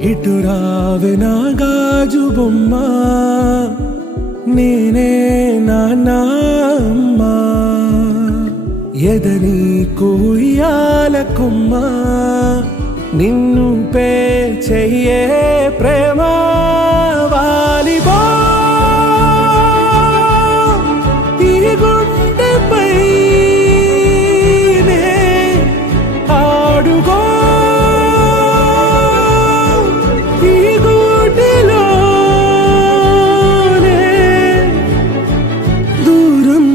ఇటు రావే నా గాజు బొమ్మ, నేనే నాన్న అమ్మ. ఎదని కొయ్యాల కొమ్మ, నిన్ను పే చెయ్యే ప్రేమ వాలిబా. ఈ గుండెపై నే ఆడుగో, ఈ గూటిలోనే దూరం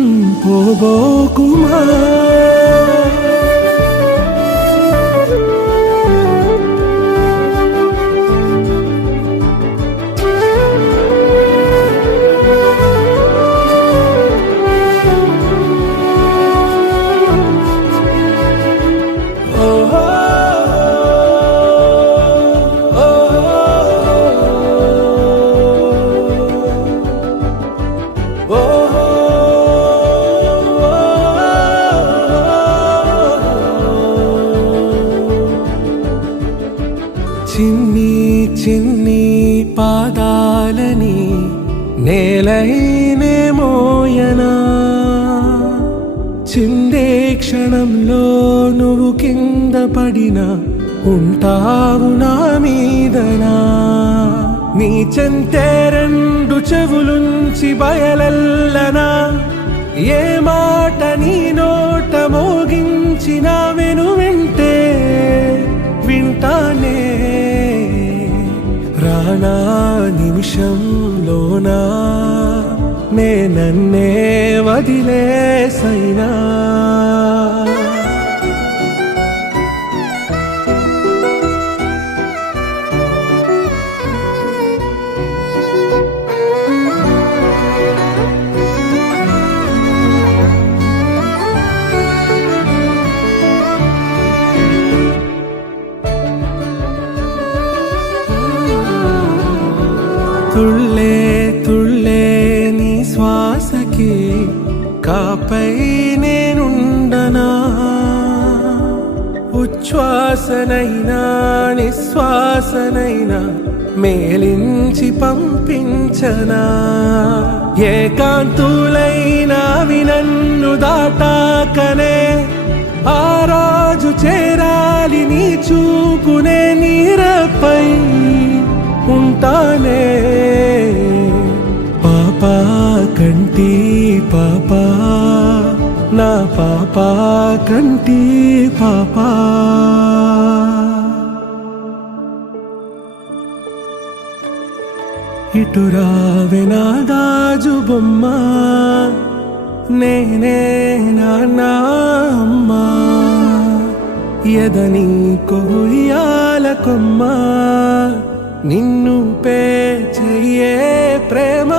పోబోకుమా. చిన్ని చిన్ని పాదాలని నేలైనే మోయనా, చిందే క్షణంలో నువ్వు కింద పడినా ఉంటావు నా మీదనా. నీ చెంతే రెండు చెవులుంచి బయలెల్లనా, ఏ మాట నీ నోట మోగించిన వెను వింటే వింటానే. రానా నిమిషంలోనా నే నన్నే వదిలేసైనా. తుళ్ళే తుళ్ళే నీ శ్వాసకి కాపై నేనుండనా, ఉచ్ఛ్వాసనైనా నిశ్వాసనైనా మేలించి పంపించనా. ఏకాంతులైనా నన్ను దాటాకనే ఆ రోజు చేరాలి నీ చూపునే నీరపై ఉంటానే. పాపా కంటి పాపా, నా పాపా కంటి పాపా. ఇటు రావే నా గాజు బొమ్మ, నేనే నాన్న అమ్మ. ఎదని కొయ్యాల కొమ్మ, నిన్ను పే చెయ్యే ప్రేమ